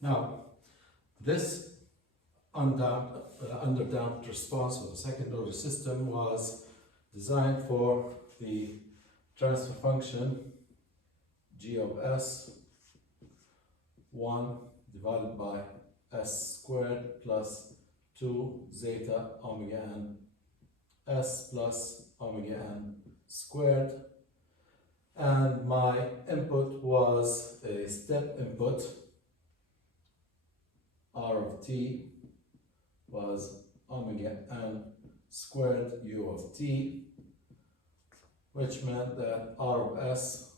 Now, this underdamped response of the second order system was designed for the transfer function g of s 1 divided by s squared plus 2 zeta omega n s plus omega n squared, and my input was a step input. R of t was omega n squared u of t, which meant that R of s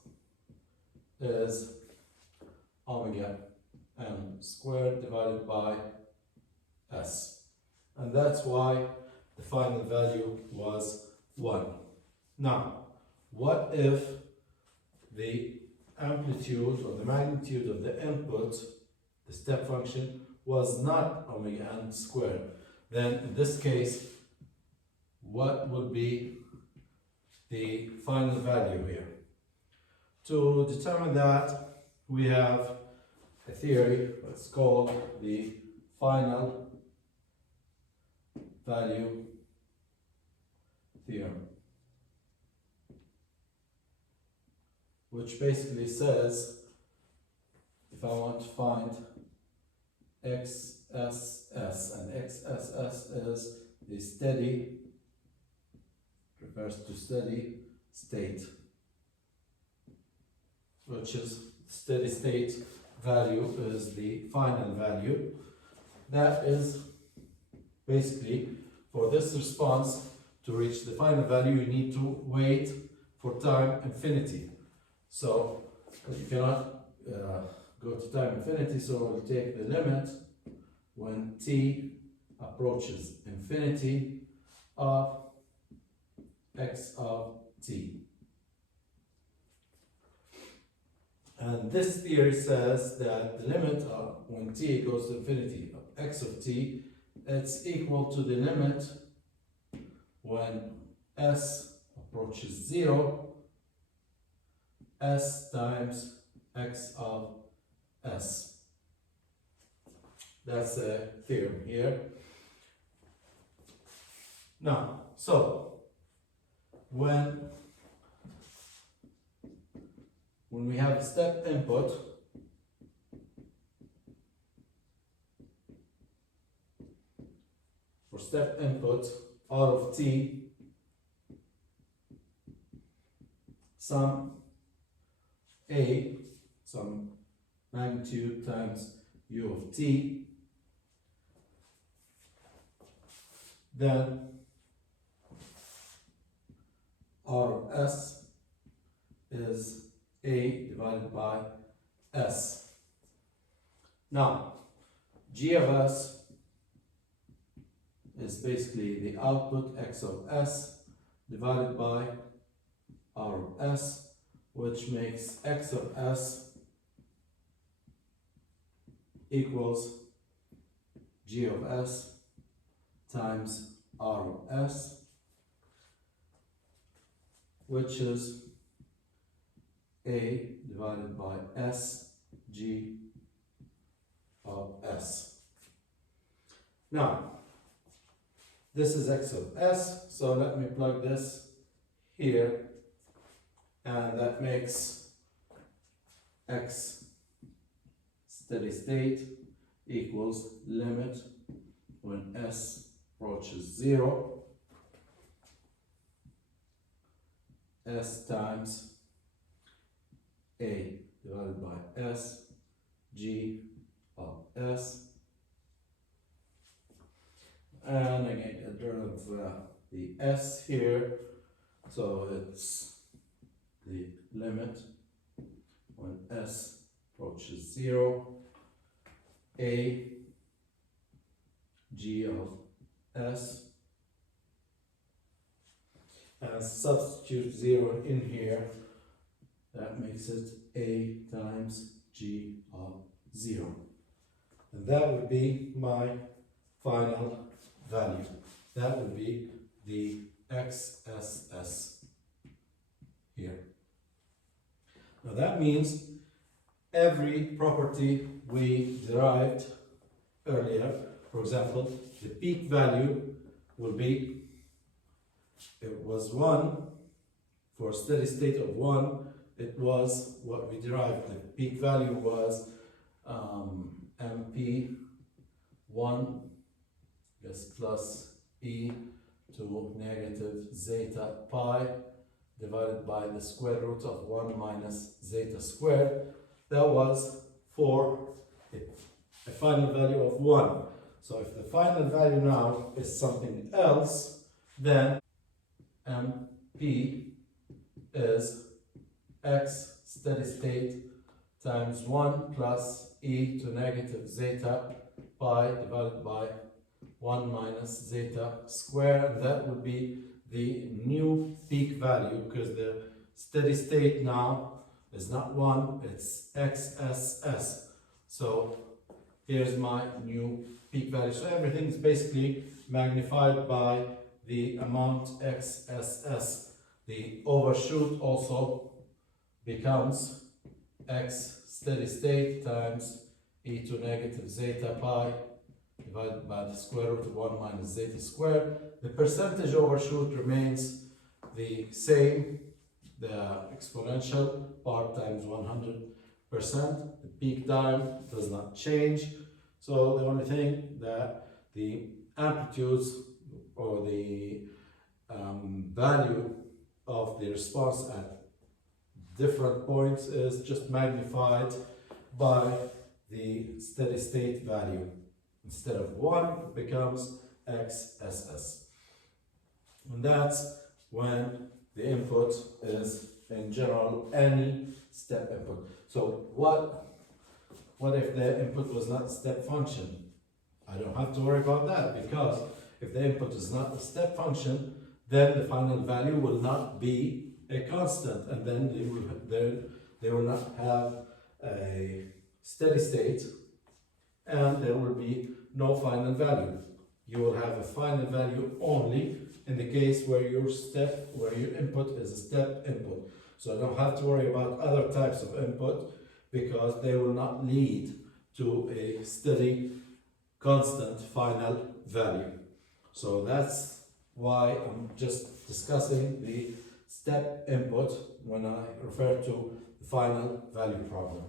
is omega n squared divided by s. And that's why the final value was 1. Now, what if the amplitude or the magnitude of the input, the step function, was not omega n squared? Then in this case, what would be the final value here? To determine that, we have a theory that's called the final value theorem, which basically says if I want to find XSS, and XSS is the steady, refers to steady state, which is steady state value is the final value. That is basically, for this response to reach the final value, you need to wait for time infinity. So you cannot go to time infinity, so we'll take the limit when t approaches infinity of x of t. And this theory says that the limit of when t goes to infinity of x of t, it's equal to the limit when s approaches 0, s times x of s. That's a theorem here. Now, so when we have a step input, for step input R of t, some a, some magnitude times u of t, then R of s is a divided by s. Now, g of s is basically the output x of s divided by R of s, which makes x of s equals g of s times R of s, which is a divided by s g of s. Now, this is x of s, so let me plug this here, and that makes x steady state equals limit when s approaches 0, s times a divided by s g of s, and again get rid of the s here, so it's the limit when s approaches 0, a g of s, and substitute 0 in here, that makes it a times g of 0. And that would be my final value. That would be the XSS here. Now that means every property we derived earlier. For example, the peak value will be, it was 1, for a steady state of 1, it was what we derived. The peak value was MP 1 plus e to negative zeta pi divided by the square root of 1 minus zeta squared. That was for a final value of 1. So if the final value now is something else, then MP is x steady state times 1 plus e to negative zeta pi divided by 1 minus zeta square, and that would be the new peak value, because the steady state now is not 1, it's XSS. So here's my new peak value. So everything is basically magnified by the amount XSS. The overshoot also becomes x steady state times e to negative zeta pi divided by the square root of 1 minus zeta squared. The percentage overshoot remains the same, the exponential part times 100%. The peak time does not change. So the only thing that the amplitudes or the value of the response at different points is just magnified by the steady state value. Instead of 1, it becomes XSS. And that's when the input is, in general, any step input. So what if the input was not a step function? I don't have to worry about that, because if the input is not a step function, then the final value will not be a constant, and then they will not have a steady state, and there will be no final value. You will have a final value only in the case where your input is a step input. So I don't have to worry about other types of input, because they will not lead to a steady, constant final value. So that's why I'm just discussing the step input when I refer to the final value problem.